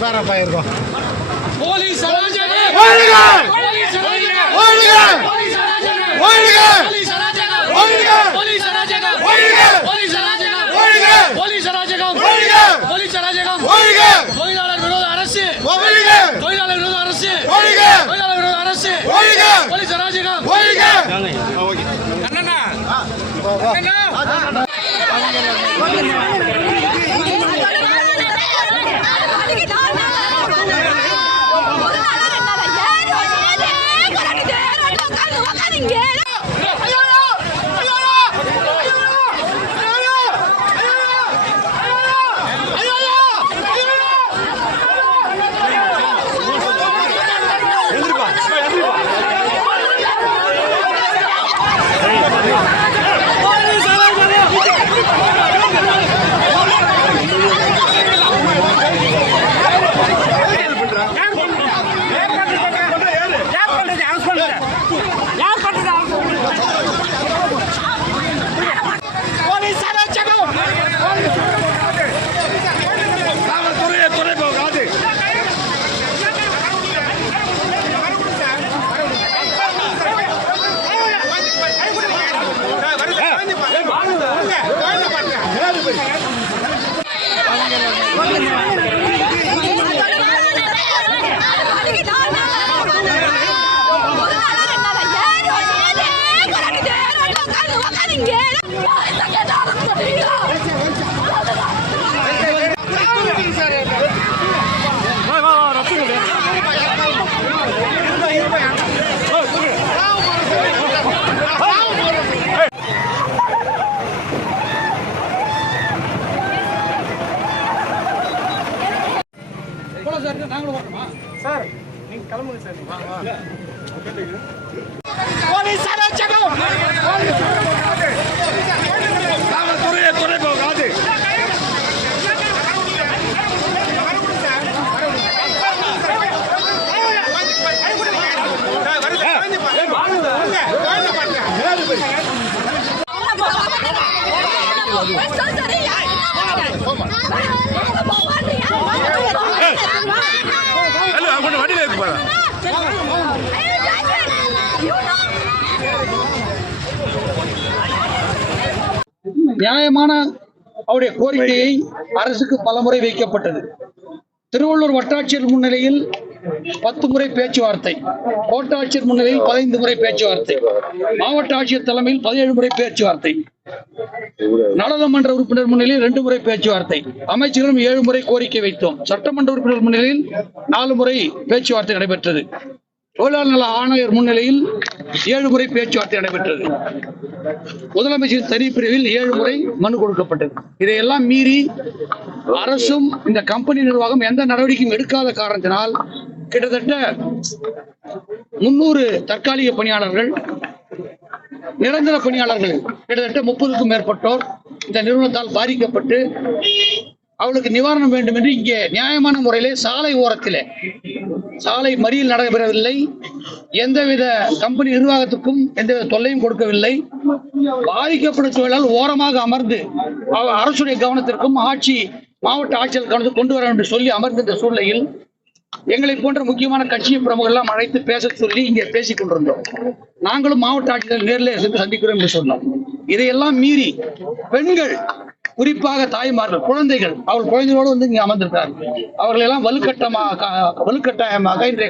பேரப்பா இருக்கோம் போலீஸ் அராஜகம் சார் நீங்க கிளம்புங்க சார் வாங்க போலீஸ் சார் வச்சுக்கோ. நியாயமான அவருடைய கோரிக்கையை அரசுக்கு பலமுறை வைக்கப்பட்டது. திருவள்ளூர் வட்டாட்சியர் முன்னிலையில் பத்து முறை பேச்சுவார்த்தை கோட்டாட்சியர் முன்னிலையில் பதினைந்து முறை பேச்சுவார்த்தை மாவட்ட ஆட்சியர் தலைமையில் பதினேழு முறை பேச்சுவார்த்தை. நாடாளுமன்ற உறுப்பினர் முன்னிலையில் இரண்டு முறை பேச்சுவார்த்தை. அமைச்சர்களும் ஏழு முறை கோரிக்கை வைத்தோம். சட்டமன்ற உறுப்பினர் முன்னிலையில் நாலு முறை பேச்சுவார்த்தை நடைபெற்றது. தொழிலாளர் நல ஆணையர் முன்னிலையில் ஏழு முறை பேச்சுவார்த்தை நடைபெற்றது. முதலமைச்சர் தனி பிரிவில் ஏழு முறை மனு கொடுக்கப்பட்டது. இதையெல்லாம் மீறி அரசும் இந்த கம்பெனி நிர்வாகம் எந்த நடவடிக்கையும் எடுக்காத காரணத்தினால் கிட்டத்தட்ட முன்னூறு தற்காலிக பணியாளர்கள் நிரந்தர பணியாளர்கள் கிட்டத்தட்ட முப்பதுக்கும் மேற்பட்டோர் இந்த நிறுவனத்தால் பாதிக்கப்பட்டு அவளுக்கு நிவாரணம் வேண்டும் என்று இங்கே நியாயமான முறையிலே சாலை ஓரத்திலே சாலை மறியல் நடைபெறவில்லை. எந்தவித கம்பெனி நிர்வாகத்துக்கும் எந்தவித தொல்லையும் கொடுக்கவில்லை. பாதிக்கப்படும் தொழிலால் ஓரமாக அமர்ந்து அரசுடைய கவனத்திற்கும் ஆட்சி மாவட்ட ஆட்சியர் கவனத்துக்கு கொண்டு வர என்று சொல்லி அமர்ந்திருந்த இந்த சூழ்நிலையில் எங்களை போன்ற முக்கியமான கட்சி பிரமுகர்லாம் அழைத்து பேச சொல்லி இங்கே பேசிக் கொண்டிருந்தோம். நாங்களும் மாவட்ட ஆட்சியர் நேரில் சென்று சந்திக்கிறோம் என்று சொன்னோம். இதையெல்லாம் மீறி பெண்கள் குறிப்பாக தாய்மார்கள் குழந்தைகள் அவள் குழந்தைகளோடு வந்து இங்கே அமர்ந்திருக்கிறார்கள். அவர்கள் எல்லாம் வலுக்கட்டமாக வலுக்கட்டாயமாக இன்றைய